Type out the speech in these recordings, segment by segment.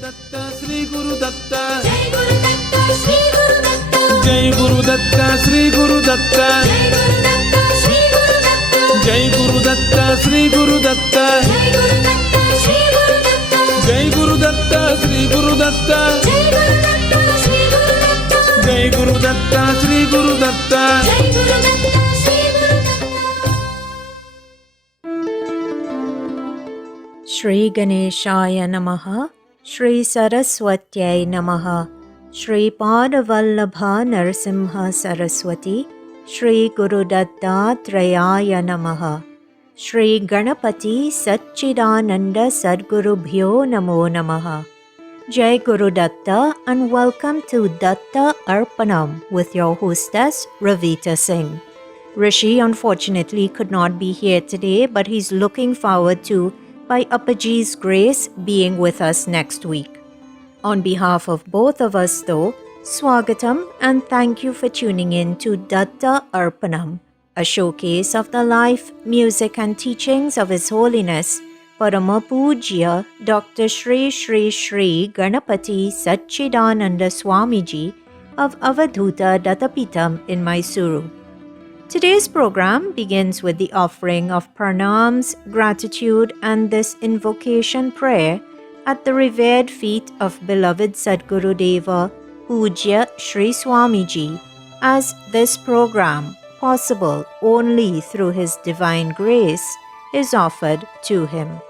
Datta Sri Guru Datta Jai Guru Datta Sri Guru Datta Jai Guru Datta Sri Guru Datta Jai Guru Datta Sri Guru Datta Jai Guru Datta Sri Guru Datta Jai Guru Datta Sri Guru Datta Jai Guru Datta Sri Guru Datta Jai Guru Datta Sri Guru Datta Shri Ganeshaya Namaha, Shri Saraswatyai Namaha, Shri Padavallabha Narasimha Saraswati, Shri Guru Dattatreya Namaha, Shri Ganapati Satchidananda Sadgurubhyo Namo Namaha. Jai Guru Datta and welcome to Datta Arpanam with your hostess Ravita Singh. Rishi unfortunately could not be here today, but he's looking forward to, by Appaji's grace, being with us next week. On behalf of both of us though, Swagatam and thank you for tuning in to Datta Arpanam, a showcase of the life, music and teachings of His Holiness Parama Pujya Dr. Shri Shri Shri Ganapati Satchidananda Swamiji of Avadhuta Dattapitam in Mysuru. Today's program begins with the offering of pranams, gratitude and this invocation prayer at the revered feet of beloved Sadguru Deva Pujya Shri Swamiji, as this program, possible only through His divine grace, is offered to him.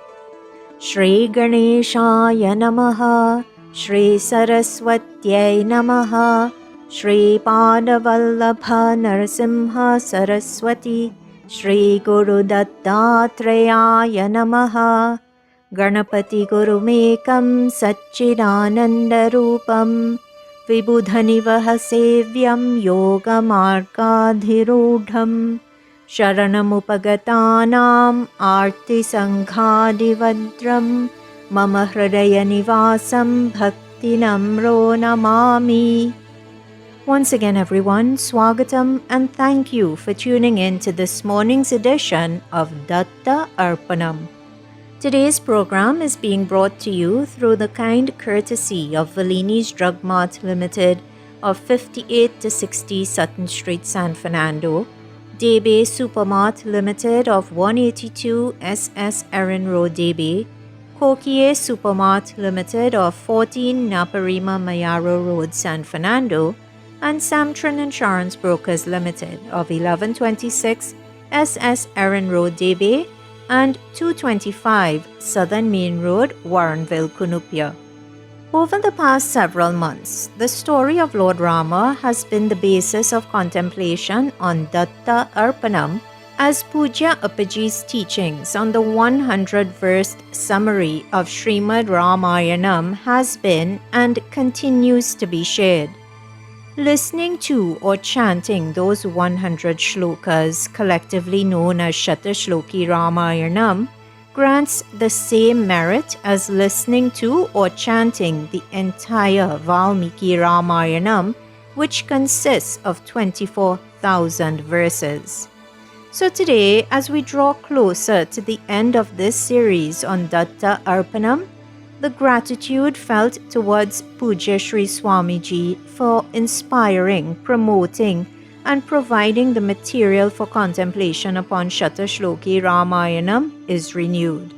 Shri Ganeshaya Namaha, Shri Saraswatyai Namaha, Shri Padavallabha Narasimha Saraswati, Shri Guru Dattatreya Namaha, Ganapati Gurumekam Satchidananda Rupam, Vibudhanivaha Sevyam Yoga Margadhirudham, Sharanamupagatanam Arti Sanghadivadram, Mama Hridaya Nivasam Bhakti Namro Namami. Once again, everyone, Swagatam and thank you for tuning in to this morning's edition of Datta Arpanam. Today's program is being brought to you through the kind courtesy of Valini's Drug Mart Limited of 58 to 60 Sutton Street, San Fernando, Debe Supermart Limited of 182 SS Erin Road, Debe, Kokie Supermart Limited of 14 Naparima Mayaro Road, San Fernando, and Samtran Insurance Brokers Limited of 1126 SS Erin Road, Debe, and 225 Southern Main Road, Warrenville, Cunupia. Over the past several months, the story of Lord Rama has been the basis of contemplation on Datta Arpanam, as Pujya Appaji's teachings on the 100-verse summary of Srimad Ramayanam has been and continues to be shared. Listening to or chanting those 100 shlokas, collectively known as Shatashloki Ramayanam, grants the same merit as listening to or chanting the entire Valmiki Ramayanam, which consists of 24,000 verses. So today, as we draw closer to the end of this series on Datta Arpanam, the gratitude felt towards Pujya Shri Swamiji for inspiring, promoting, and providing the material for contemplation upon Shatashloki Ramayanam is renewed.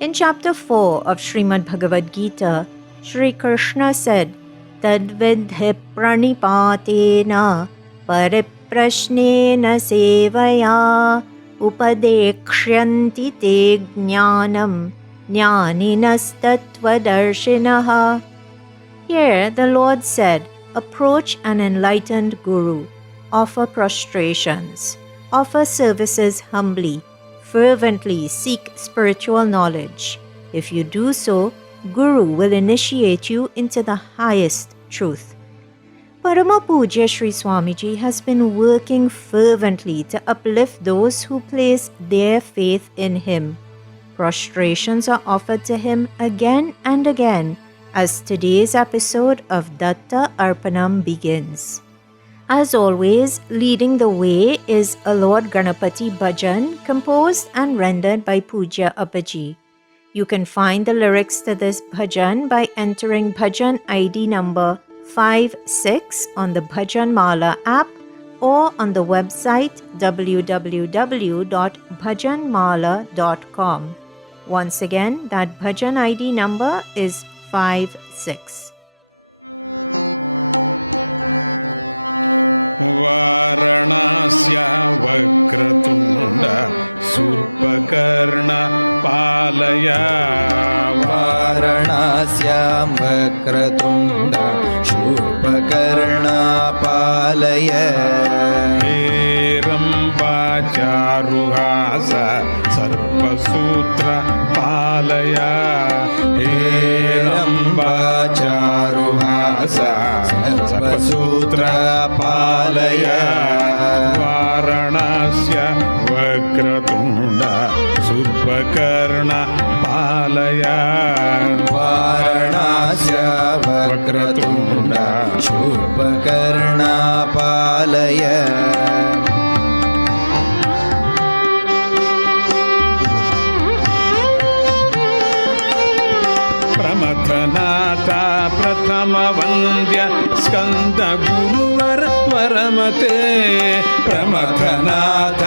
In chapter 4 of Srimad Bhagavad Gita, Shri Krishna said, Tadvidhi pranipatena pariprashnena sevaya upadekshanti te jnanam Jnaninastatvadarshinaha. Here the Lord said, approach an enlightened Guru, offer prostrations, offer services humbly, fervently seek spiritual knowledge. If you do so, Guru will initiate you into the highest truth. Parama Pujya Shri Swamiji has been working fervently to uplift those who place their faith in him. Prostrations are offered to him again and again as today's episode of Datta Arpanam begins. As always, leading the way is a Lord Ganapati bhajan composed and rendered by Pujya Appaji. You can find the lyrics to this bhajan by entering bhajan ID number 56 on the Bhajan Mala app or on the website www.bhajanmala.com. Once again, that bhajan ID number is 56. वाराणस्या वक्रतुण्ड शूर्पकर्ण पालय वाराणस्यां वक्रतुण्ड शूर्पकर्ण पालय हेरम्बाचारुहास सर्पसूत्र पालय हेरम्बाचारुहास सर्पसूत्र पालय वाराणस्य वक्रतुण्ड शूर्पकर्ण पालय वाराणस्य वक्रतुण्ड शूर्पकर्ण पालय प्रमथनाथा प्रथमवन्द्य स्कन्दगुरुवर वरमते प्रमथनाथ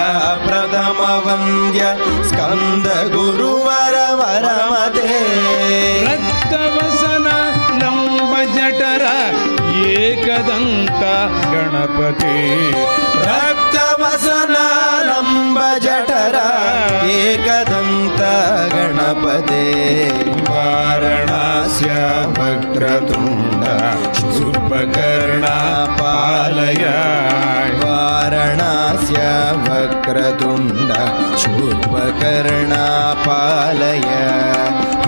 प्रथमवन्द्य स्कन्दगुरुवर वरमते रक्तवसन लम्बजठर एकदन्त गणपति रक्तवसन लम्बजठर एकदन्त गणपते वाराणस्य वक्रतुण्ड शूर्पकर्ण पालय वाराणस्य वक्रतुण्ड शूर्पकर्ण पालय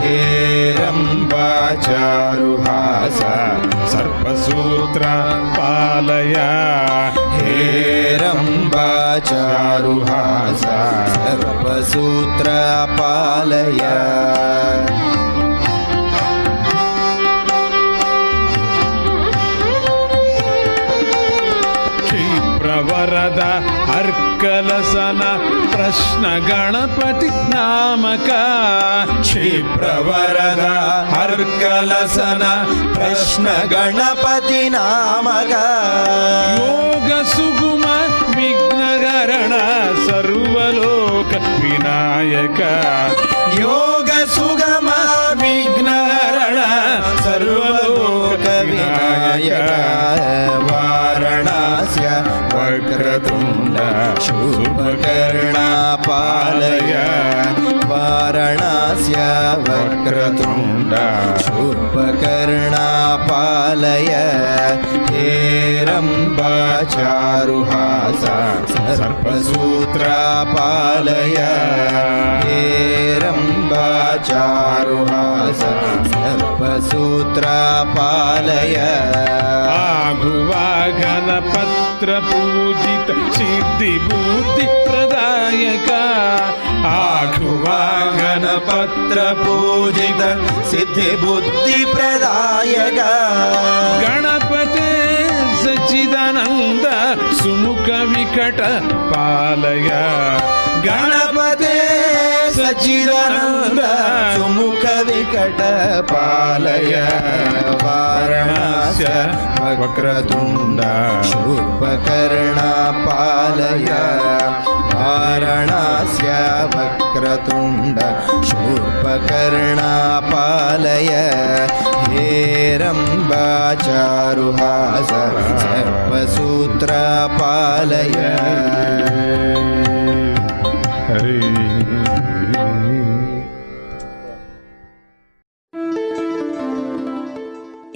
हेरम्बाचारुहास सर्पसूत्र पालय हेरम्बाचारुहास सर्पसूत्र पालय वरद अर्कलसन प्रश्न गणपति नामक क्षिप्रवरद अर्कलसन प्रश्न गणपति नामक योग सुगम विघ्नहरण सर्वलोक विनायक योग सुगम विघ्नहरण सर्वलोक विनायक वाराणस्य वक्रतुण्ड शूर्पकर्ण पालय वाराणस्य वक्रतुण्ड शूर्पकर्ण पालय हेरम्बाचारुहास सर्पसूत्र पालय हेरम्बाचारुहास सर्पसूत्र पालय आघुवाघनपत्र पूजित सिद्धि बुद्धि प्रदायक आघुवाघनपत्र पूजित सिद्धि बुद्धि प्रदायक गणपते सच्चिदानन्द सुमुख विकट पालय गणपते सच्चिदानन्द सुमुख विकट पालय वाराणस्य वक्रतुण्ड शूर्पकर्ण पालय वाराणस्य वक्रतुण्ड शूर्पकर्ण पालय हेरम्बाचारुहास सर्पसूत्र पालय Hari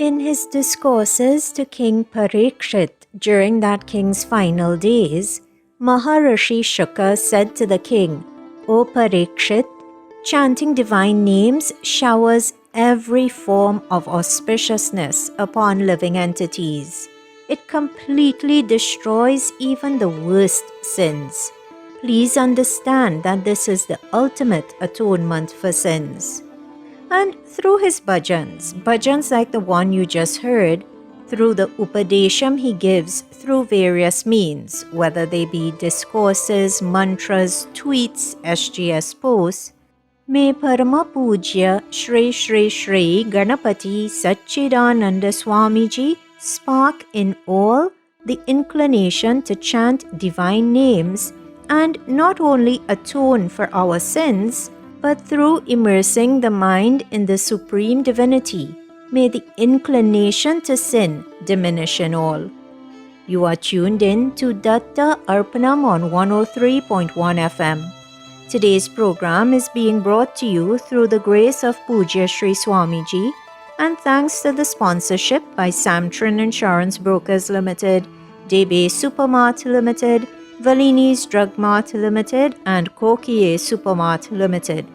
In his discourses to King Parikshit during that king's final days, Maharishi Shuka said to the king, O Parikshit, chanting divine names showers every form of auspiciousness upon living entities. It completely destroys even the worst sins. Please understand that this is the ultimate atonement for sins. And through his bhajans like the one you just heard, through the upadesham he gives through various means, whether they be discourses, mantras, tweets, SGS posts, May Parama Pujya Shri Shri Shri Ganapati Satchidananda Swamiji spark in all the inclination to chant divine names and not only atone for our sins, but through immersing the mind in the Supreme Divinity, may the inclination to sin diminish in all. You are tuned in to Datta Arpanam on 103.1 FM. Today's program is being brought to you through the grace of Pujya Sri Swamiji and thanks to the sponsorship by Samtran Insurance Brokers Limited, Debe Supermart Limited, Valini's Drug Mart Limited and Kokie Supermart Limited.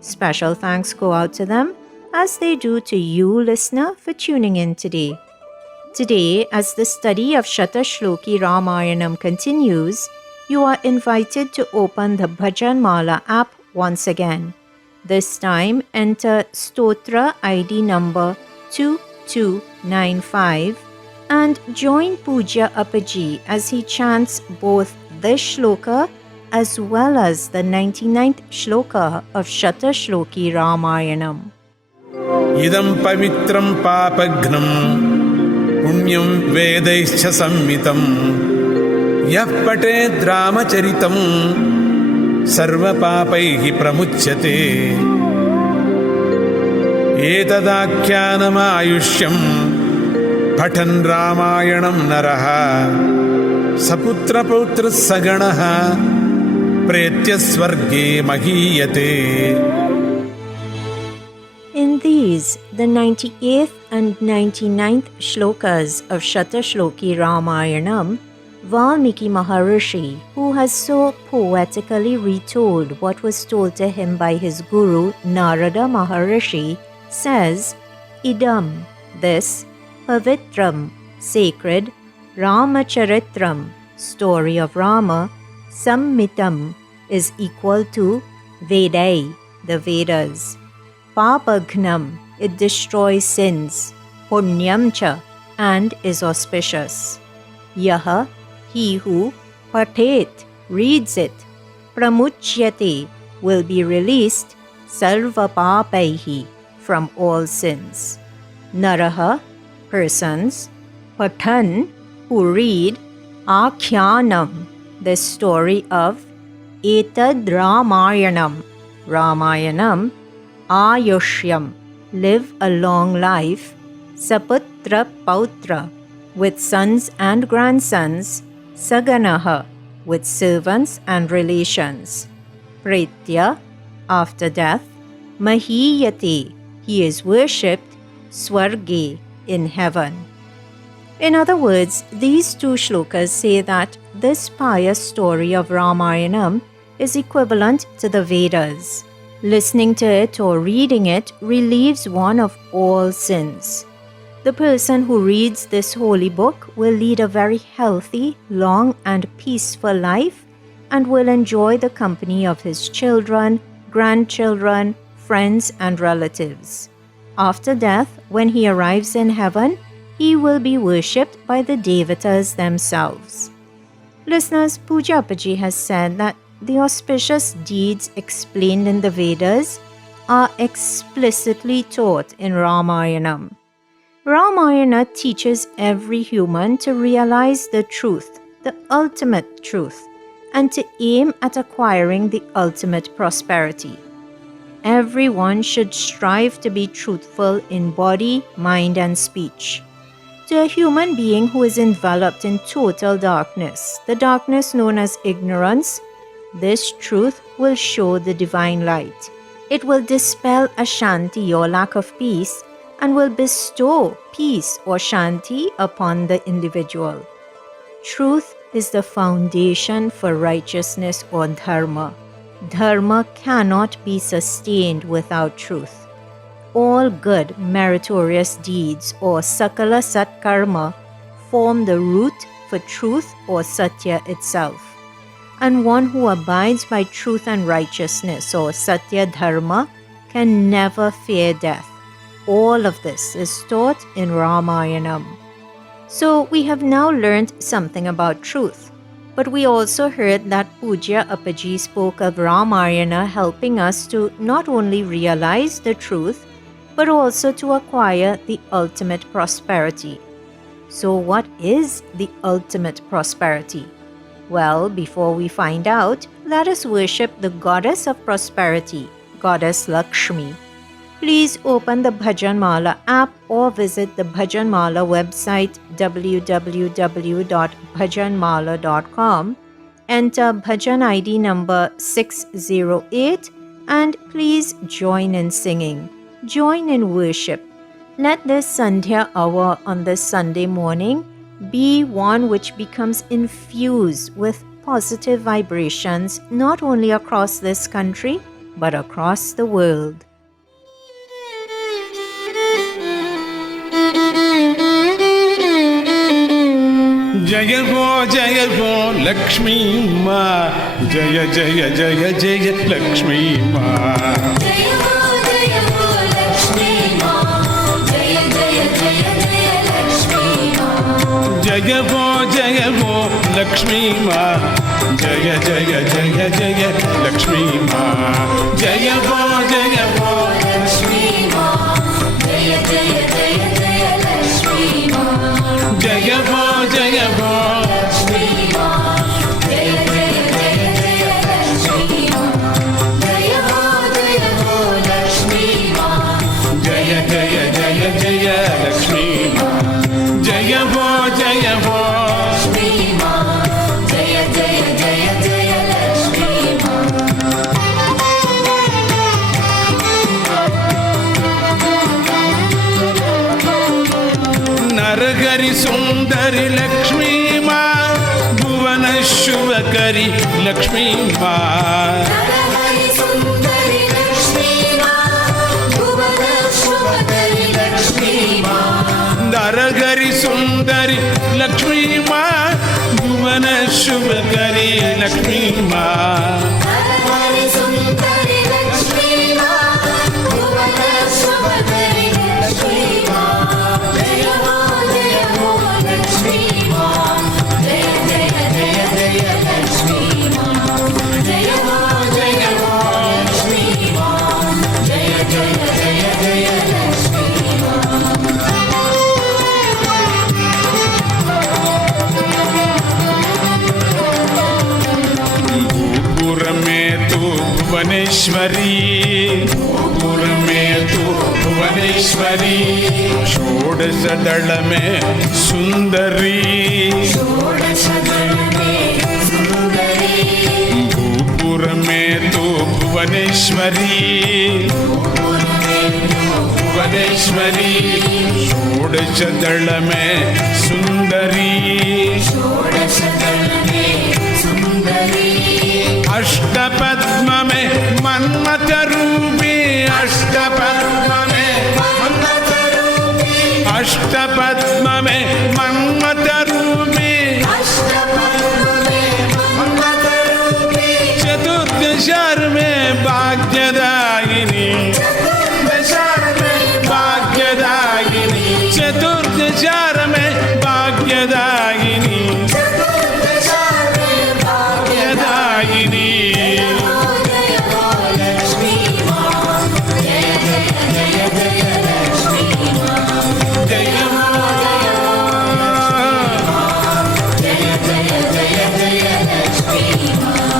Special thanks go out to them as they do to you, listener, for tuning in today. Today, as the study of Shatashloki Ramayanam continues, you are invited to open the Bhajan Mala app once again. This time, enter Stotra ID number 2295 and join Pujya Appaji as he chants both this shloka as well as the 99th shloka of Shatashloki Ramayanam. Idam pavitram papagnam punyam vedaischa sammitam yah patet ramacharitam sarva papaihi pramuchyate etadakhyanam ayushyam patan ramayanam naraha saputra pautra saganaha pretya swarge mahiyate. In these, the 98th and 99th shlokas of Shatashloki Ramayanam, Valmiki Maharishi, who has so poetically retold what was told to him by his guru Narada Maharishi, says, Idam, this, Pavitram, sacred, Ramacharitram, story of Rama, Sammitam, is equal to Vedai, the Vedas. Papagnam, it destroys sins, Punyamcha, and is auspicious. Yaha, he who, Patet, reads it, Pramuchyate, will be released, Sarva Papaihi, from all sins. Naraha, persons, Patan, who read, Akhyanam, the story of Etad Ramayanam, Ramayanam, Ayushyam, live a long life, Saputra Pautra, with sons and grandsons, Saganaha, with servants and relations, Pretya, after death, Mahiyate, he is worshipped, Swarge, in heaven. In other words, these two shlokas say that this pious story of Ramayanam is equivalent to the Vedas. Listening to it or reading it relieves one of all sins. The person who reads this holy book will lead a very healthy, long and peaceful life and will enjoy the company of his children, grandchildren, friends and relatives. After death, when he arrives in heaven, he will be worshipped by the Devatas themselves. Listeners, Pujya Appaji has said that the auspicious deeds explained in the Vedas are explicitly taught in Ramayanam. Ramayana teaches every human to realize the truth, the ultimate truth, and to aim at acquiring the ultimate prosperity. Everyone should strive to be truthful in body, mind, and speech. To a human being who is enveloped in total darkness, the darkness known as ignorance, this truth will show the divine light. It will dispel ashanti or lack of peace and will bestow peace or shanti upon the individual. Truth is the foundation for righteousness or dharma. Dharma cannot be sustained without truth. All good, meritorious deeds or sakala satkarma form the root for truth or satya itself. And one who abides by truth and righteousness or satya dharma can never fear death. All of this is taught in Ramayanam. So we have now learned something about truth. But we also heard that Pujya Appaji spoke of Ramayana helping us to not only realize the truth, but also to acquire the ultimate prosperity. So, what is the ultimate prosperity? Well, before we find out, let us worship the goddess of prosperity, Goddess Lakshmi. Please open the Bhajanmala app or visit the Bhajanmala website www.bhajanmala.com. Enter Bhajan ID number 608 and please join in singing. Join in worship. Let this Sandhya hour on this Sunday morning be one which becomes infused with positive vibrations not only across this country but across the world. Jaya go Lakshmi Ma, Jaya Jaya Jaya Jaya Lakshmi Ma. Jaya ho Lakshmi Ma, Jaya Jaya Jaya Jaya Lakshmi Ma. Jaya go Lakshmi Ma, Jaya Jaya Jaya Jaya Lakshmi Ma. Jaya go Lakshmi Ma, Jaya Jaya Jaya Jaya Lakshmi Ma. Jaya go Lakshmi Ma, Jaya Jaya Jaya Jaya Lakshmi Ma. Jaya ho Lakshmi Ma, Jaya Jaya Jaya Jaya Lakshmi Ma. Jaya go Lakshmi Ma, Jaya Jaya Jaya Jaya Lakshmi Ma. Naragari Sundari Lakshmi Ma, Bhuvana Shubakari Lakshmi Ma. Narahari Sundari Lakshmi Ma, Bhuvana Shubhakari Lakshmi Ma. Naragari Sundari Lakshmi Ma, Bhuvana Shubakari Lakshmi Ma. Narahari Sundari Lakshmi Ma, Bhuvana Shubhakari Lakshmi Ma. Jaya ho Lakshmi Ma, Jaya Jaya Jaya Jaya Lakshmi Ma. Jaya ho Lakshmi Ma, Jaya Jaya Jaya Jaya Lakshmi Ma. भूपुर में तू भुवनेश्वरी, भूपुर में तू भुवनेश्वरी, षोडश दल में सुंदरी, षोडश दल में सुंदरी. भूपुर में तू भुवनेश्वरी, भूपुर में तू भुवनेश्वरी, षोडश दल में सुंदरी, षोडश दल में सुंदरी. अष्टपद्म में मन्मथ रूपी, अष्टपद्म में मन्मथ रूपी, अष्टपद्म में मन्मथ रूपी, अष्टपद्म में मन्मथ रूपी. चतुर्दशर में भाग्यदायिनी, चतुर्दशर में भाग्यदायिनी, चतुर्दशर में भाग्यदायिनी, चतुर्दशर में भाग्यदायिनी. दायिनी. जय हो लक्ष्मी माँ, जय जय जय जय लक्ष्मी माँ. जय हो लक्ष्मी माँ, जय जय जय जय लक्ष्मी माँ.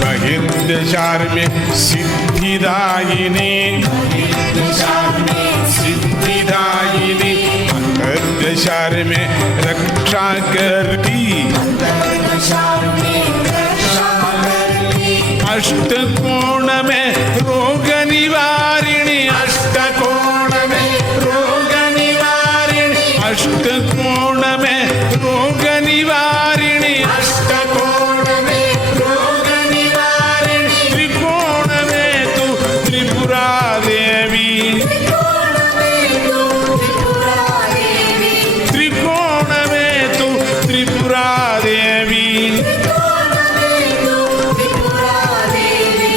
बहिर्दशार में सिद्धिदायिनी, बहिर्दशार में सिद्धिदायिनी, अंतर्दशार में रक्षा करती, अंतर्दशार में रक्षा करती. अष्टकोण में रोग निवारिणी, अष्टकोण में रोग निवारिणी, अष्टकोण में रोग निवारिणी, अष्टकोण में रोग निवारिणी. त्रिकोण में तू त्रिपुरा देवी, त्रिकोण में तू त्रिपुरा देवी. त्रिकोण में तू त्रिपुरा देवी, त्रिकोण में तू त्रिपुरा देवी.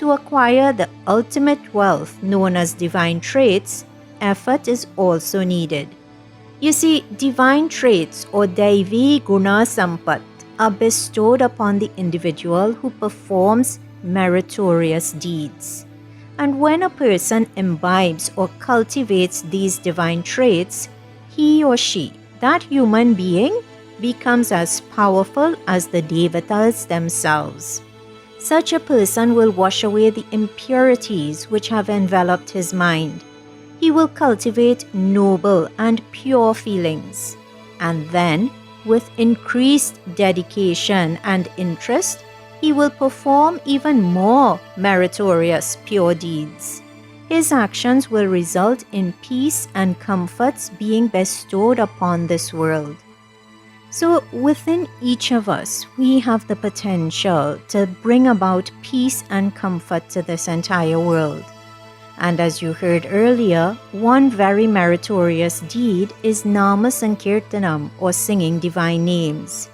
To acquire the ultimate wealth known as divine traits, effort is also needed. You see, divine traits or Daivi Guna Sampat are bestowed upon the individual who performs meritorious deeds. And when a person imbibes or cultivates these divine traits, he or she, that human being, becomes as powerful as the Devatas themselves. Such a person will wash away the impurities which have enveloped his mind. He will cultivate noble and pure feelings. And then, with increased dedication and interest, he will perform even more meritorious pure deeds. His actions will result in peace and comforts being bestowed upon this world. So within each of us, we have the potential to bring about peace and comfort to this entire world. And as you heard earlier, one very meritorious deed is Nama Sankirtanam, or singing divine names.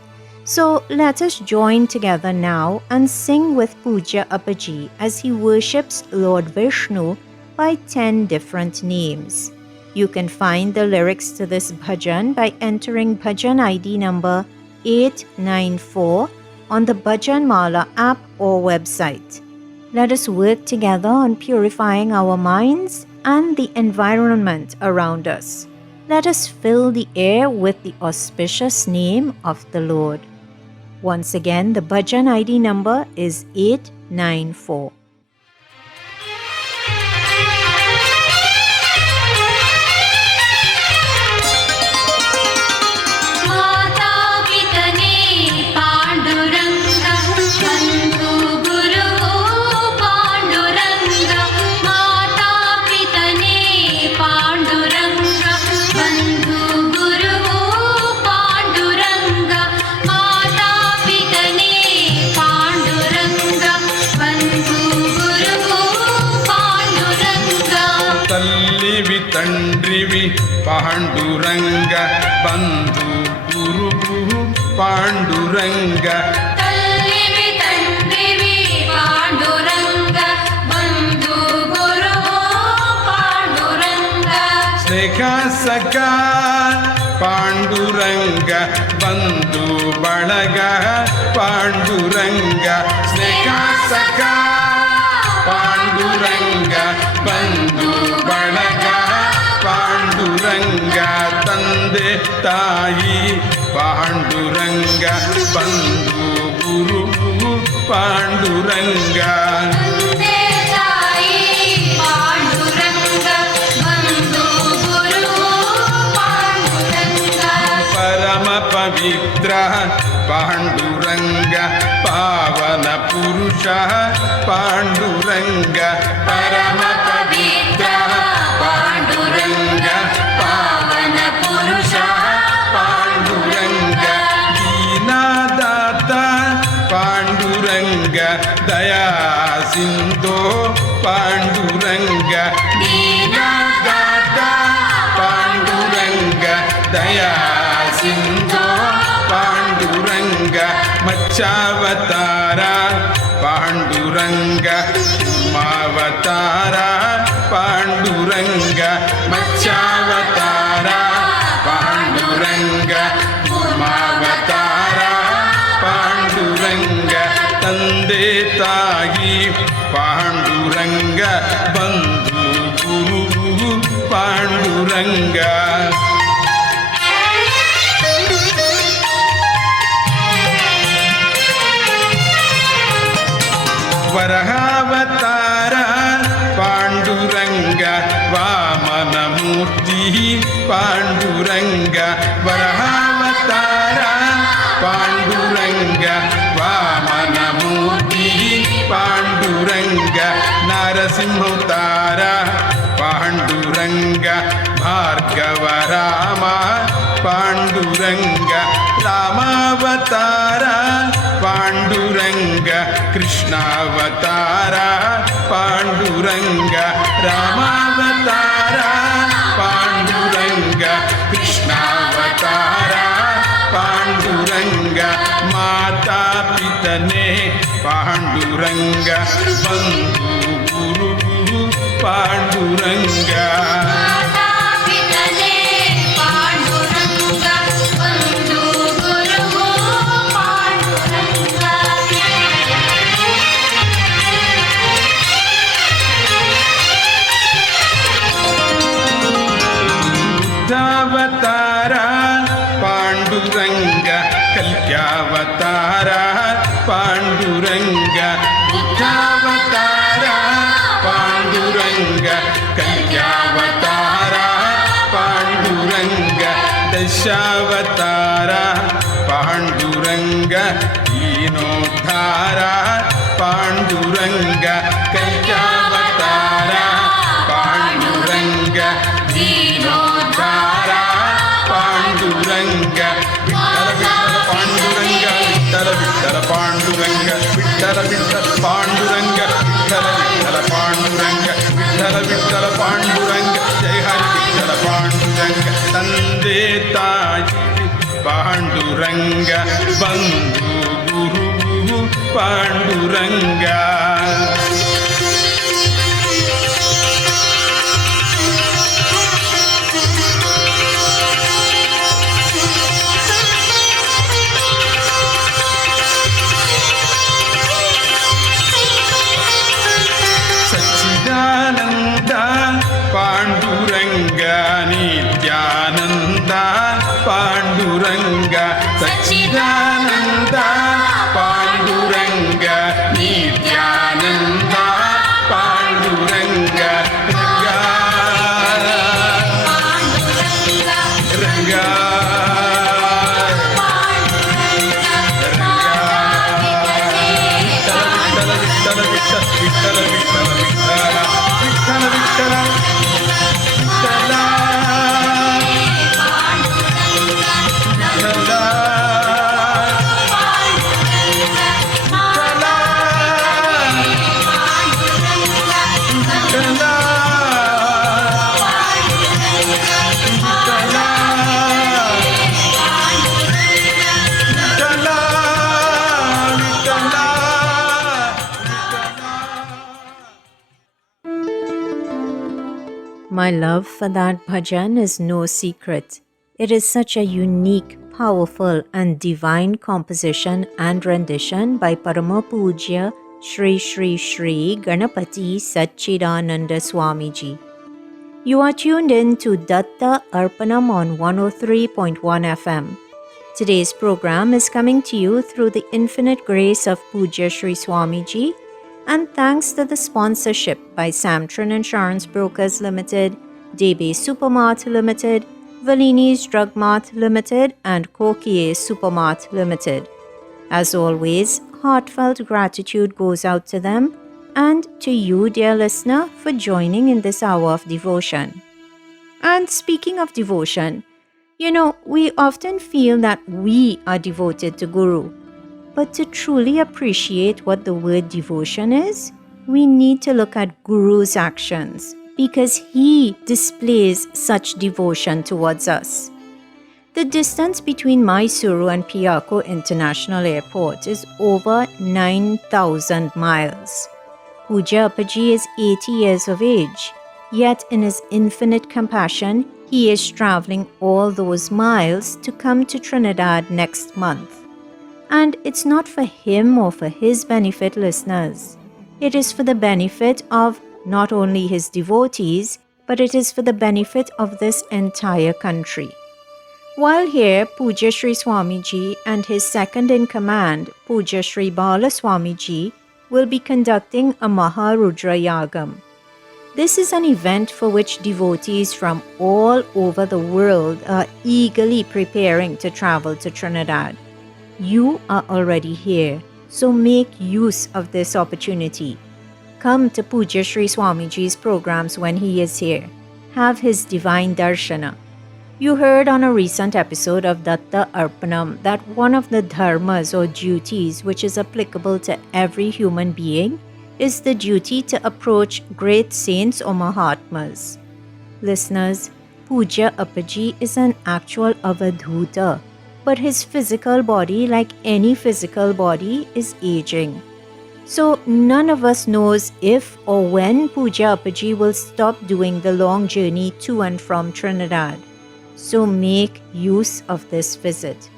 So let us join together now and sing with Puja Appaji as he worships Lord Vishnu by 10 different names. You can find the lyrics to this bhajan by entering bhajan ID number 894 on the Bhajan Mala app or website. Let us work together on purifying our minds and the environment around us. Let us fill the air with the auspicious name of the Lord. Once again, the bhajan ID number is 894. Panduranga, Bandhu Guru Panduranga. Tallivi Tandrivi Panduranga, Bandhu Guru Panduranga. Snekha Saka Panduranga, Bandhu Balaga Panduranga. Snekha Saka Panduranga, Bandhu Balaga Panduranga. Tande Tayi Panduranga, Bandhu Guru Panduranga. Parama Pavitra Panduranga, Pavana Purusha Panduranga. Parama Pavitra Panduranga, Pavana Purusha Panduranga. Deena Datta Panduranga, Daya Sindhu Panduranga. Deena Datta Panduranga, Daya Sindhu Panduranga. Machavatara Panduranga, Mavatara Panduranga. Machavatara Panduranga, Mavatara Panduranga. Tande Tayi Panduranga, Bandhu Guru Panduranga. Varahavatara Panduranga, Vamanamurti Panduranga. Varahavatara Panduranga, Vamanamurti Panduranga. Narasimhutara Panduranga, Bhargavarama Panduranga. Ramavatara Panduranga, Krishnavatara Panduranga. Ramavatara Panduranga, Krishnavatara Panduranga. Mata पितने Pandurang बंधु गुरु पांडुरंग वितने पांडुरंग बंधु गुरु पांडुरंग अवतारा पांडुरंग कल्यावतारा पांडुरंग अवतारा पांडुरंग कल्यावतारा पांडुरंग दशावतारा पांडुरंग दीनोद्धारा पांडुरंग कल्यावतारा पांडुरंग दीनोद्धारा पांडुरंग विठ्ठल विठ्ठल पांडुरंग विठ्ठल विठ्ठल पांडुरंग विठ्ठल विठ्ठल पांडुरंग विठ्ठल विठ्ठल पांडुरंग जय हरि विठ्ठल पांडुरंग तंदे ताई पांडुरंग बंधु गुरु पांडुरंग सच्चिदानंद पांडुरंग नित्यानंद पांडुरंग सच्चिदानंद पांडुरंग नित्यानंद पांडुरंग रंगा My love for that bhajan is no secret. It is such a unique, powerful, and divine composition and rendition by Parama Pujya Shri Shri Shri Ganapati Satchidananda Swamiji. You are tuned in to Datta Arpanam on 103.1 FM. Today's program is coming to you through the infinite grace of Pujya Shri Swamiji and thanks to the sponsorship by Samtran Insurance Brokers Limited, Debe Supermart Limited, Valini's Drug Mart Limited, and Kokie Supermart Limited. As always, heartfelt gratitude goes out to them and to you, dear listener, for joining in this hour of devotion. And speaking of devotion, we often feel that we are devoted to Guru. But to truly appreciate what the word devotion is, we need to look at Guru's actions because he displays such devotion towards us. The distance between Mysuru and Piyako International Airport is over 9,000 miles. Puja Appaji is 80 years of age, yet in his infinite compassion, he is traveling all those miles to come to Trinidad next month. And it's not for him or for his benefit, listeners. It is for the benefit of not only his devotees, but it is for the benefit of this entire country. While here, Pujya Shri Swamiji and his second-in-command, Pujya Shri Bala Swamiji, will be conducting a Maharudra Yagam. This is an event for which devotees from all over the world are eagerly preparing to travel to Trinidad. You are already here, so make use of this opportunity. Come to Pujya Shri Swamiji's programs when he is here. Have his divine darshana. You heard on a recent episode of Datta Arpanam that one of the dharmas or duties which is applicable to every human being is the duty to approach great saints or Mahatmas. Listeners, Pujya Appaji is an actual avadhuta. but his physical body, like any physical body, is aging. So none of us knows if or when Pooja Appaji will stop doing the long journey to and from Trinidad. So make use of this visit.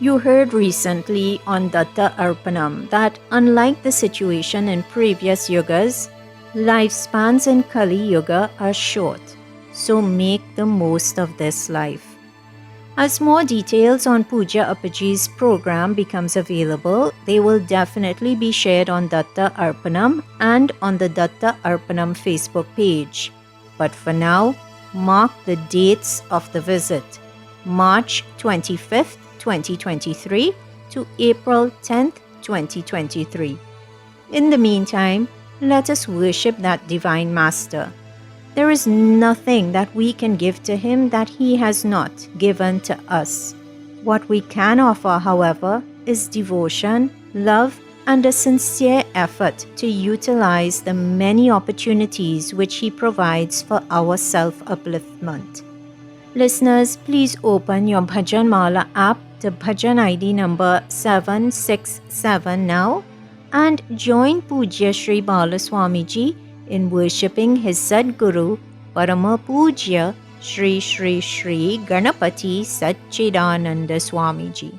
You heard recently on Datta Arpanam that unlike the situation in previous yugas, lifespans in Kali Yuga are short. So make the most of this life. As more details on Pooja Appaji's program becomes available, they will definitely be shared on Datta Arpanam and on the Datta Arpanam Facebook page. But for now, mark the dates of the visit: March 25th, 2023 to April 10th, 2023. In the meantime, let us worship that Divine Master. There is nothing that we can give to him that he has not given to us. What we can offer, however, is devotion, love, and a sincere effort to utilize the many opportunities which he provides for our self-upliftment. Listeners, please open your Bhajan Mala app to Bhajan ID number 767 now and join Pujya Sri Balaswamiji in worshipping his Sadguru, Parama Pujya Shri Shri Shri Ganapati Satchidananda Swamiji.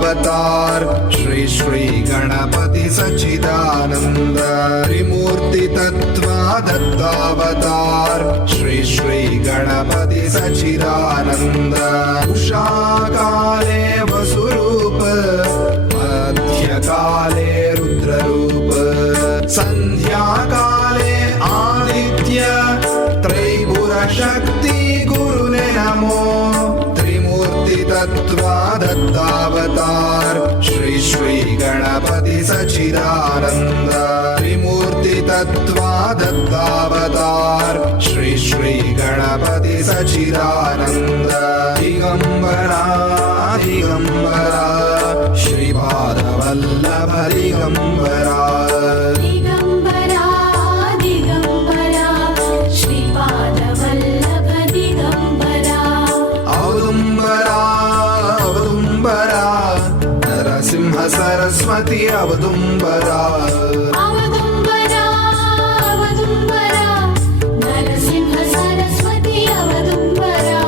अवतार श्री श्री गणपति सच्चिदानंद त्रिमूर्ति तत्वा दत्तावतार श्री श्री गणपति सच्चिदानंद उषा काले वसुरूप मध्य काले रुद्ररूप संध्या काले आदित्य त्रैपुर शक्ति गुरुवे नमो त्रिमूर्ति तत्वा दत्तावतार श्री श्री गणपति सच्चिदानंद त्रिमूर्ति तत्वा दत्तावतार श्री श्री गणपति सच्चिदानंद दिगंबरा दिगंबरा श्रीपाद वल्लभ दिगंबरा दिगंबरा दिगंबरा श्रीपाद वल्लभ दिगंबरा औदुंबरा औदुंबरा नरसिंह सरस्वती औदुंबरा अवदुंबरा अवदुंबरा नरसिंह सरस्वती अवदुंबरा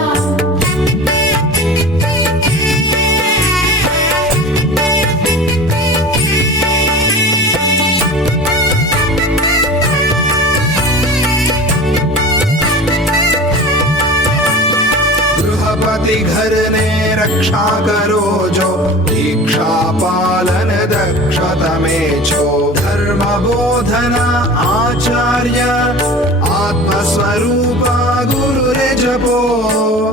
गृहपति घर ने रक्षा करो जो दीक्षा पालन दक्षतमे छो धर्म बोधन आचार्य आत्मस्वरूपा गुरु ने जपो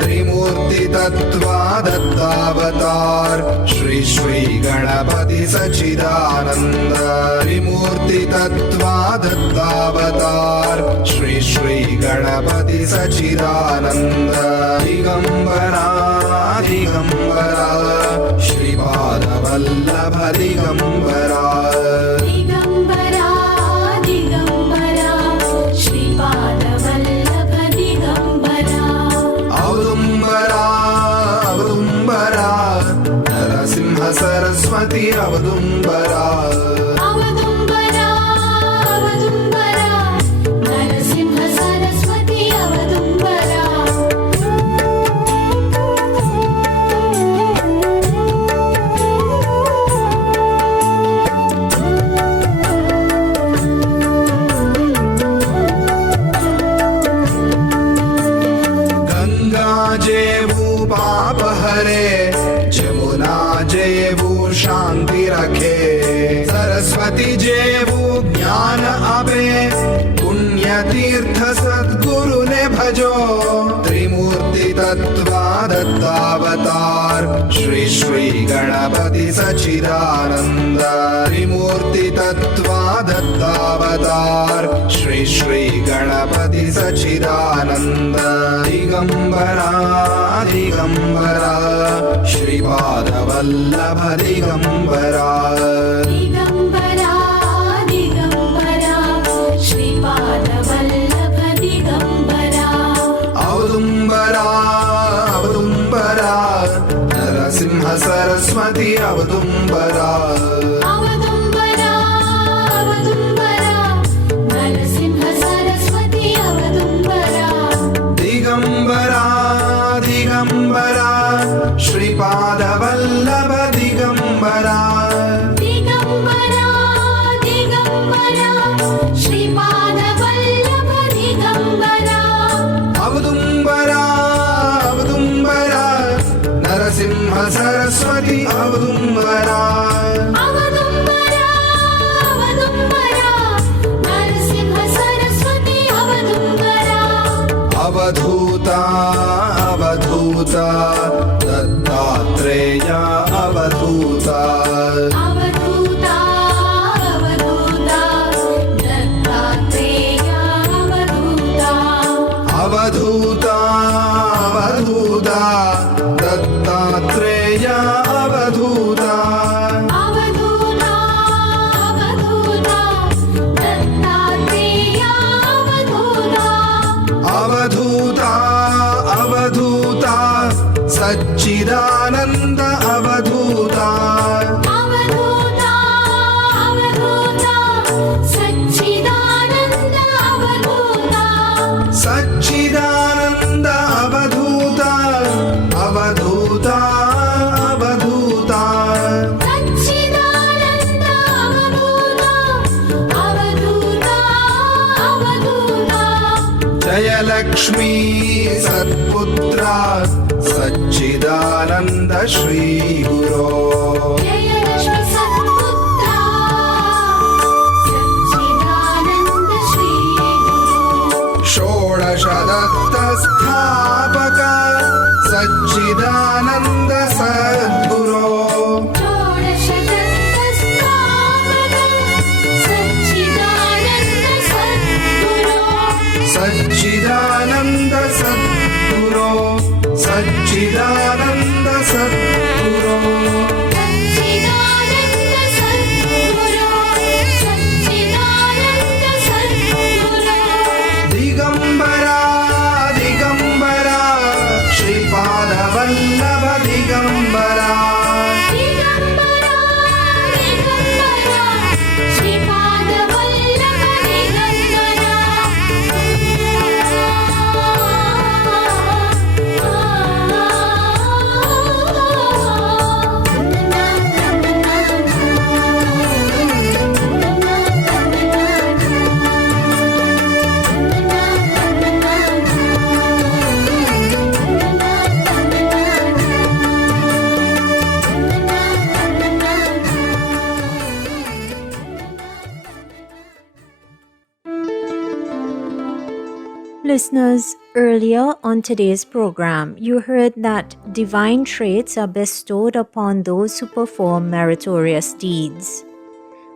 त्रिमूर्ति तत्वा दत्तावतार श्री श्री गणपति सच्चिदानंद त्रिमूर्ति तत्वा दत्तावतार श्री श्री गणपति सच्चिदानंद दिगंबरा दिगंबरा श्रीपाद वल्लभ दिगंबरा दिगंबरा दिगंबरा श्रीपाद वल्लभ दिगंबरा औदुंबरा औदुंबरा नरसिंह सरस्वती औदुंबरा भजो त्रिमूर्तितत्त्वा दत्तावतार श्री श्री गणपति सच्चिदानन्द त्रिमूर्तितत्त्वा दत्तावतार श्री श्री गणपति सच्चिदानन्द दिगम्बरा दिगम्बरा श्रीपादवल्लभ दिगम्बरा दिगम्बरा दिगम्बरा श्रीपादवल्लभ दिगम्बरा औदुम्बरा औदुम्बरा नरसिंह सरस्वती औदुम्बरा अवदुम्बरा अवदुम्बरा नरसिंह सरस्वती अवदुम्बरा दिगम्बरा दिगम्बरा श्रीपादवल्लभ दिगम्बरा दिगम्बरा दिगम्बरा श्रीपादवल्लभ दिगम्बरा औदुम्बरा औदुम्बरा नरसिंह सरस्वती औदुम्बरा अवदुम्बरा अवदुम्बरा नरसिंह सरस्वती अवदुम्बरा अवधूता अवधूता दत्तात्रेय अवधूता अवधूता अवधूता दत्तात्रेय अवधूता अवधूता अवधूता दत्तात्रेय अवधूता अवधूता अवधूता दत्तात्रेय अवधूता अवधूता अवधूता सच्चिदानन्द अवधूता अवधूता अवधूता सच्चिदानन्द अवधूता सच्चिदानन्द अवधूता अवधूता अवधूता सच्चिदानन्द अवधूता अवधूता अवधूता जय लक्ष्मी सत्पुत्रा सच्चिदानन्द श्री गुरो जय लक्ष्मी सत्पुत्रा सच्चिदानन्द श्री गुरो षोडश दत्त स्थापका सच्चिदानन्द सद्गुरो षोडश दत्त स्थापका सच्चिदानन्द सद्गुरो सच्चिदानन्द सद्गुरो सच्चिदानन्द सद्गुरो सच्चिदानन्द सद्गुरो सच्चिदानन्द सद्गुरो Digambara Digambara Shripad Vallabh Digambara Digambara Digambara Shripad Vallabh Digambara Listeners, earlier on today's program, you heard that divine traits are bestowed upon those who perform meritorious deeds.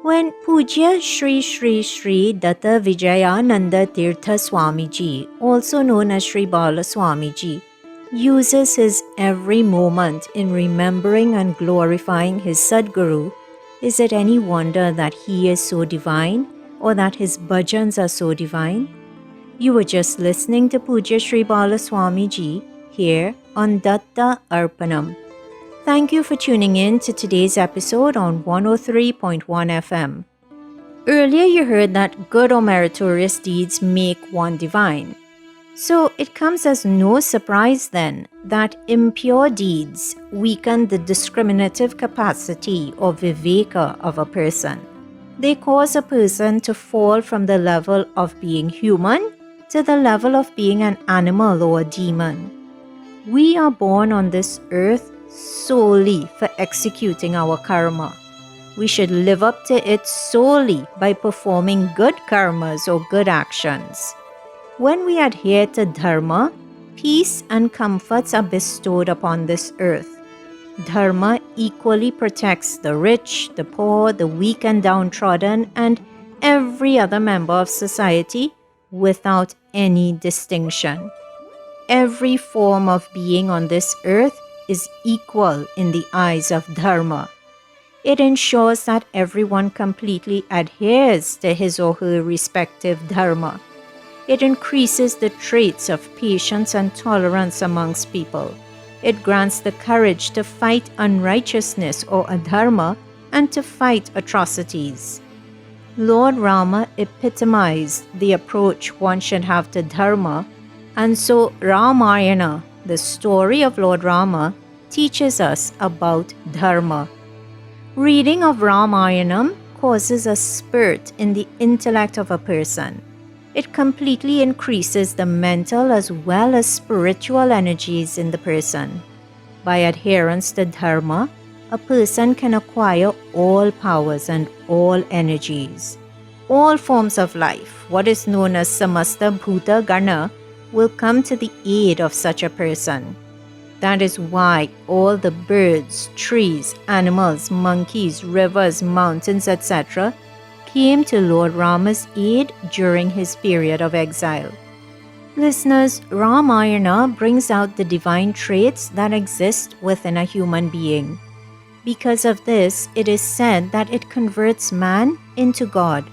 When Pujya Sri Sri Sri Datta Vijayananda Tirtha Swamiji, also known as Sri Bala Swamiji, uses his every moment in remembering and glorifying his Sadguru, is it any wonder that he is so divine or that his bhajans are so divine? You were just listening to Pujya Sri Bala Swamiji here on Datta Arpanam. Thank you for tuning in to today's episode on 103.1 FM. Earlier you heard that good or meritorious deeds make one divine. So it comes as no surprise then that impure deeds weaken the discriminative capacity or viveka of a person. They cause a person to fall from the level of being human to the level of being an animal or a demon. We are born on this earth solely for executing our karma. We should live up to it solely by performing good karmas or good actions. When we adhere to dharma, peace and comforts are bestowed upon this earth. Dharma equally protects the rich, the poor, the weak and downtrodden, and every other member of society without any distinction. Every form of being on this earth is equal in the eyes of dharma. It ensures that everyone completely adheres to his or her respective dharma. It increases the traits of patience and tolerance amongst people. It grants the courage to fight unrighteousness or adharma and to fight atrocities. Lord Rama epitomized the approach one should have to dharma, and so Ramayana, the story of Lord Rama, teaches us about dharma. Reading of Ramayanam causes a spurt in the intellect of a person. It completely increases the mental as well as spiritual energies in the person. By adherence to dharma, a person can acquire all powers and all energies. All forms of life, what is known as samasta bhuta gana, will come to the aid of such a person. That is why all the birds, trees, animals, monkeys, rivers, mountains, etc. came to Lord Rama's aid during his period of exile. Listeners, Ramayana brings out the divine traits that exist within a human being. Because of this, it is said that it converts man into God.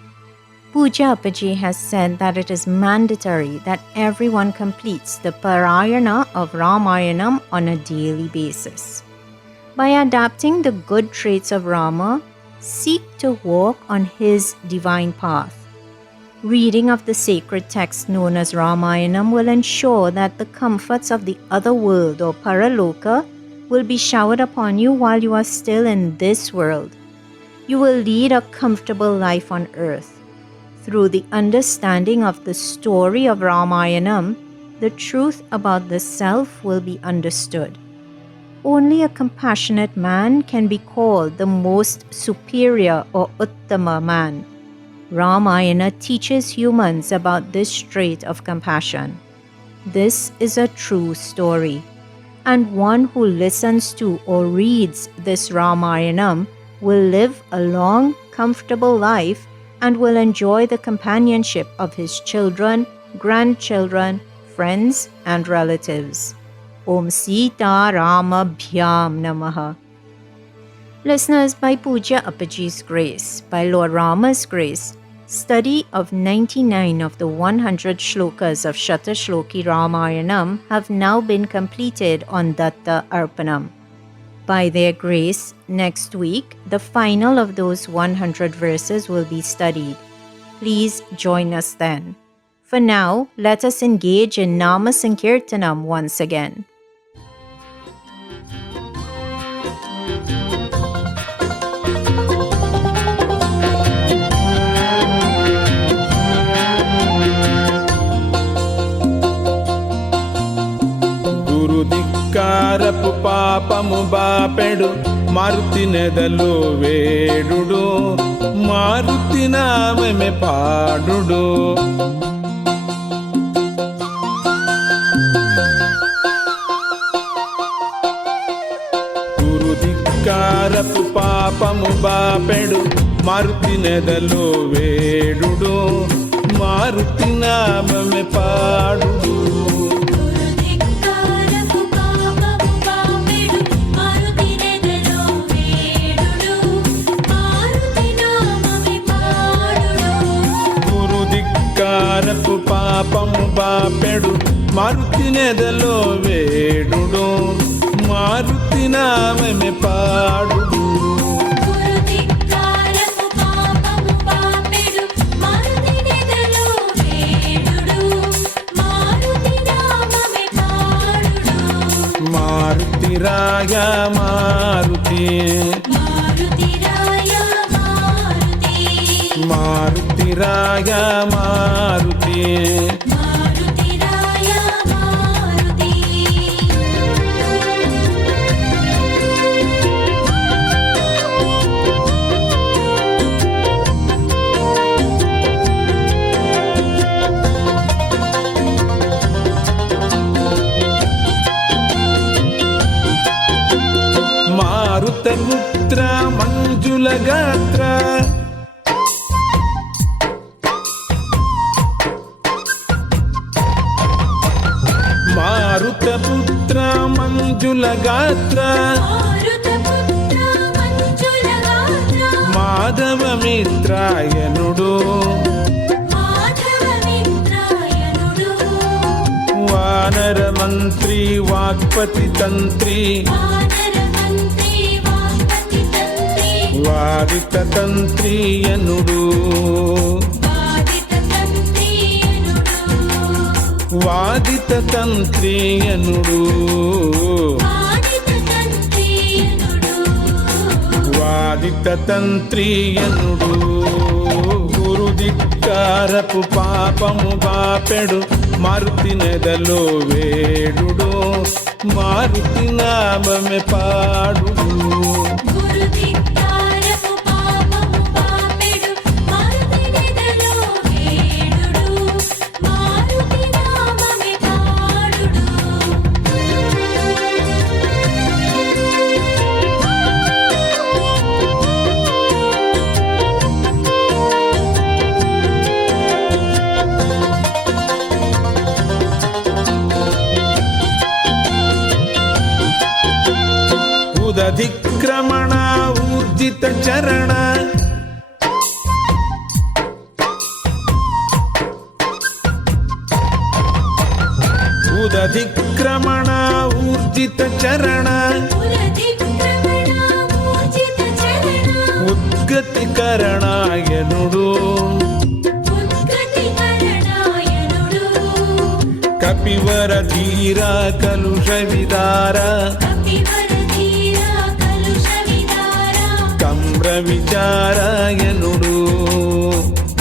Pooja Appaji has said that it is mandatory that everyone completes the Parayana of Ramayanam on a daily basis. By adapting the good traits of Rama, seek to walk on his divine path. Reading of the sacred text known as Ramayanam will ensure that the comforts of the other world or Paraloka will be showered upon you while you are still in this world. You will lead a comfortable life on earth. Through the understanding of the story of Ramayanam, the truth about the self will be understood. Only a compassionate man can be called the most superior or Uttama man. Ramayana teaches humans about this trait of compassion. This is a true story, and one who listens to or reads this Ramayanam will live a long, comfortable life and will enjoy the companionship of his children, grandchildren, friends, and relatives. Om Sita Rama Bhyam Namaha. Listeners, by Pooja Appaji's grace, by Lord Rama's grace, study of 99 of the 100 shlokas of Shatashloki Ramayanam have now been completed on Datta Arpanam. By their grace, next week, the final of those 100 verses will be studied. Please join us then. For now, let us engage in Nama Sankirtanam once again. ధిక్కారపు పాపము బాపెడు మారుతి నెదలో వేడుడు మారుతి నామమే పాడుడు గురు ధిక్కారపు పాపము బాపెడు మారుతి నెదలో వేడుడు మారుతి నామమే పాడుడు మారుతి నెదలో వేడుడు మారుతి నామమే పాడుడు మారుతి రాయ మారుతి మారుతి రాయ మారుతి మంజుల గాత్ర మారుతపుత్ర మంజుల గాత్ర మాధవ మిత్రాయనుడు మాధవ మిత్రాయనుడు వానర మంత్రి వాక్పతి తంత్రి వానర మంత్రి వాక్పతి తంత్రి వాదిత తంత్రియనుడు వాదిత తంత్రియనుడు వాదిత తంత్రియనుడు వాదిత తంత్రియనుడు వాదిత తంత్రియనుడు గురుదిక్కారపు పాపము బాపెడు మారుతి నెదలో వేడుడు మారుతి నామమే పాడుడు గురు ధిక్కారపు పాపము బాపెడు మారుతి నెదలో వేడుడు మారుతి నామమి పాడుడు ఉదధిక్రమణ ఊర్జిత చరణ ఉదధిక్రమణ ఊర్జిత చరణ ఉరధిక్రమణ ఊర్జిత చరణ ఉద్గతికరణాయనుడు ఉద్గతికరణాయనుడు కపివర ధీర కలుష విదార కపివర ధీర కలుష విదార కమ్ర విచారాయనుడు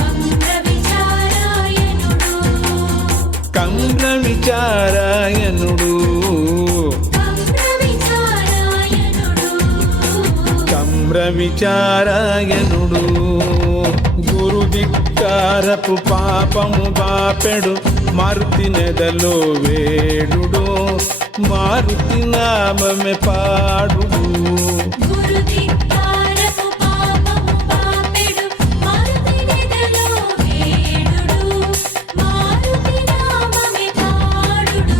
అమ్ర విచారాయనుడు కమ్ర విచారాయనుడు అమ్ర విచారాయనుడు కమ్ర విచారాయనుడు గురుదిక్కారపు పాపము బాపెడు మారుతి నెదలో వేడుడు మారుతి నామమే పాడుడు గురు ధిక్కారపు పాపము బాపెడు మారుతి నెదలో వేడుడు మారుతి నామమి పాడుడు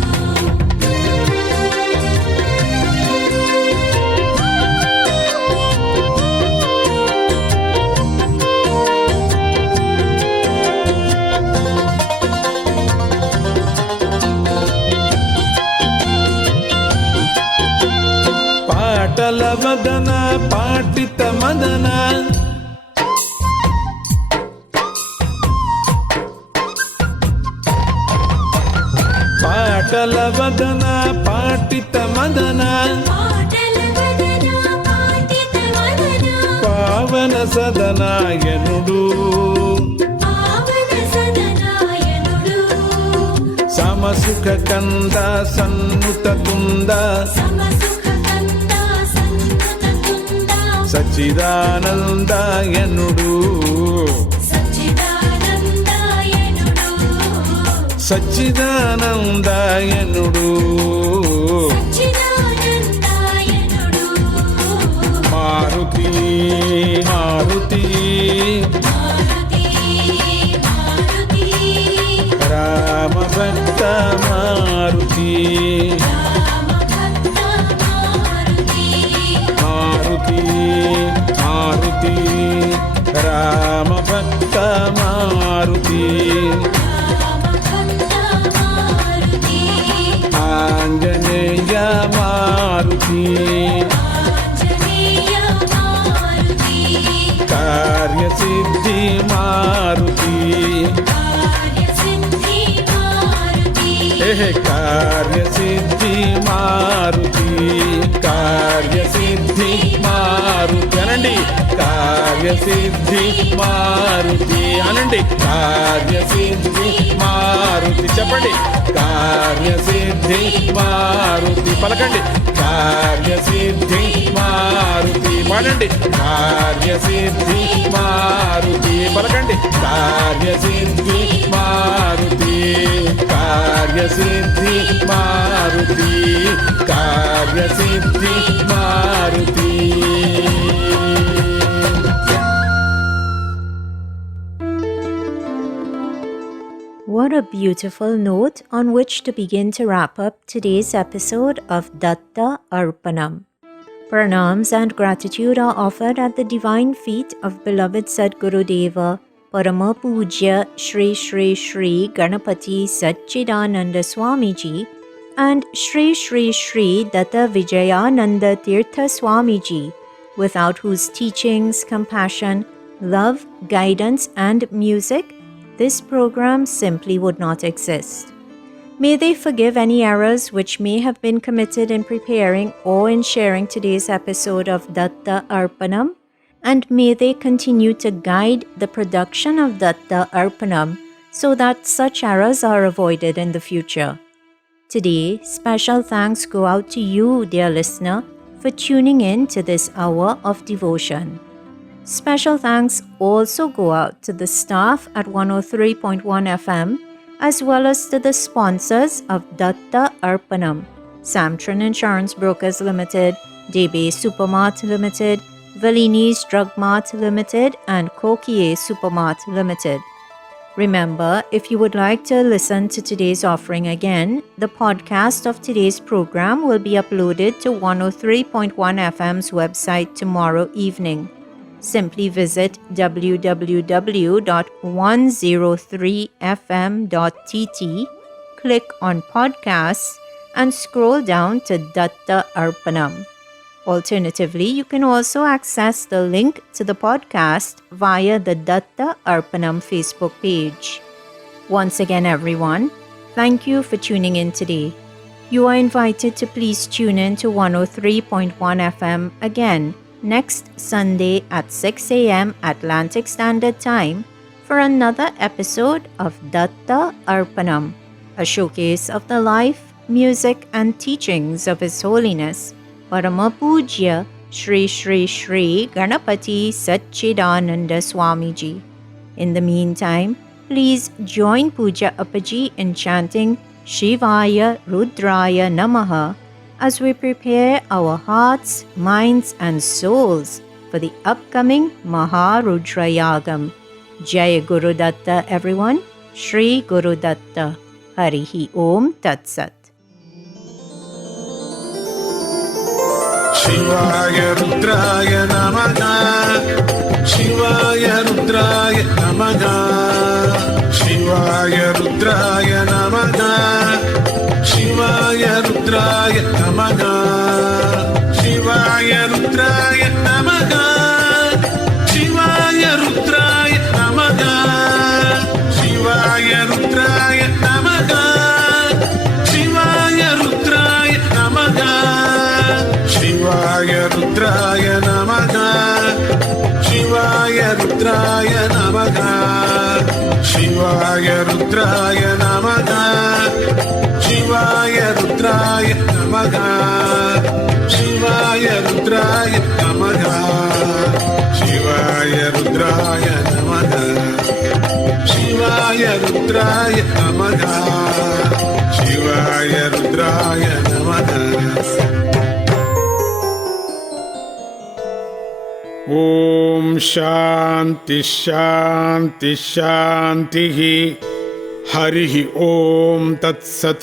పాటల వదన పాటిత మదన పాటల వదన పాటిత మదన పాటల వదన పాటిత వదన పావన సదనాయనుడు పావన సదనాయనుడు సమసుఖ కంద సన్నుత కుంద సమసుఖ కంద సన్నుత కుంద సచ్చిదానందాయనుడు సచ్చిదానందాయనుడు సచ్చిదానందాయనుడు సచ్చిదానందాయనుడు మారుతి మారుతి మారుతి మారుతి రామ భక్త మారుతి రామభక్త మారుతి మారుతి మారుతి రామ భక్త మారుతి రామభక్త మారుతి ఆంజనేయ మారుతి ఆంజనేయ మారుతి కార్యసిద్ధి మారుతి కార్యసిద్ధి మారుతి కార్యసిద్ధి మారుతి కార్యసిద్ధి మారుతి అనండి కార్యసిద్ధి మారుతి అనండి కార్యసిద్ధి మారుతి చెప్పండి కార్యసిద్ధి మారుతి పలకండి కార్యసిద్ధి మారుతి పాడండి కార్యసిద్ధి మారుతి పలకండి కార్యసిద్ధి మారుతి కార్యసిద్ధి మారుతి కార్యసిద్ధి Maruti What a beautiful note on which to begin to wrap up today's episode of Datta Arpanam. Pranams and gratitude are offered at the divine feet of beloved Sadguru Deva, Parama Pujya Shri Shri Shri Ganapati Satchidananda Swamiji and Shri Shri Shri Datta Vijayananda Tirtha Swamiji, without whose teachings, compassion, love, guidance and music, this program simply would not exist. May they forgive any errors which may have been committed in preparing or in sharing today's episode of Datta Arpanam, and may they continue to guide the production of Datta Arpanam so that such errors are avoided in the future. Today, special thanks go out to you, dear listener, for tuning in to this hour of devotion. Special thanks also go out to the staff at 103.1 FM as well as to the sponsors of Datta Arpanam, Samtran Insurance Brokers Limited, Debe Supermart Limited, Valini's Drug Mart Limited and Kokie Supermart Limited. Remember, if you would like to listen to today's offering again, the podcast of today's program will be uploaded to 103.1 FM's website tomorrow evening. Simply visit www.103fm.tt, click on podcasts and scroll down to Datta Arpanam. Alternatively, you can also access the link to the podcast via the Datta Arpanam Facebook page. Once again, everyone, thank you for tuning in today. You are invited to please tune in to 103.1 FM again next Sunday at 6 a.m. Atlantic Standard Time for another episode of Datta Arpanam, a showcase of the life, music and teachings of His Holiness Parama Pujya Shri Shri Shri Ganapati Satchidananda Swamiji. In the meantime, please join Puja Appaji in chanting Shivaya Rudraya Namaha as we prepare our hearts, minds and souls for the upcoming Maharudrayagam. Jai Guru Datta everyone, Shri Guru Datta. Harihi Om Tat Sat. Shivaya Rudraya Namaha, Shivaya Rudraya Namaha, Shivaya Rudraya Namaha, Shivaya Rudraya Namaha, Shivaya Rudraya Namaha, Shivaya Rudraya Namaha, Shivaya Rudraya Namaha, Shivaya Rudraya Namaha, Shivaya Rudraya Namaha, Shivaya Rudraya Namaha, Shivaya Rudraya Namaha, Shivaya Rudraya Namaha, Shivaya Rudraya Namaha, Shivaya Rudraya Namaha, Shivaya Rudraya Namaha, Shivaya Rudraya Namaha. Om Shanti Shanti Shanti Harihi Om Tat Sat.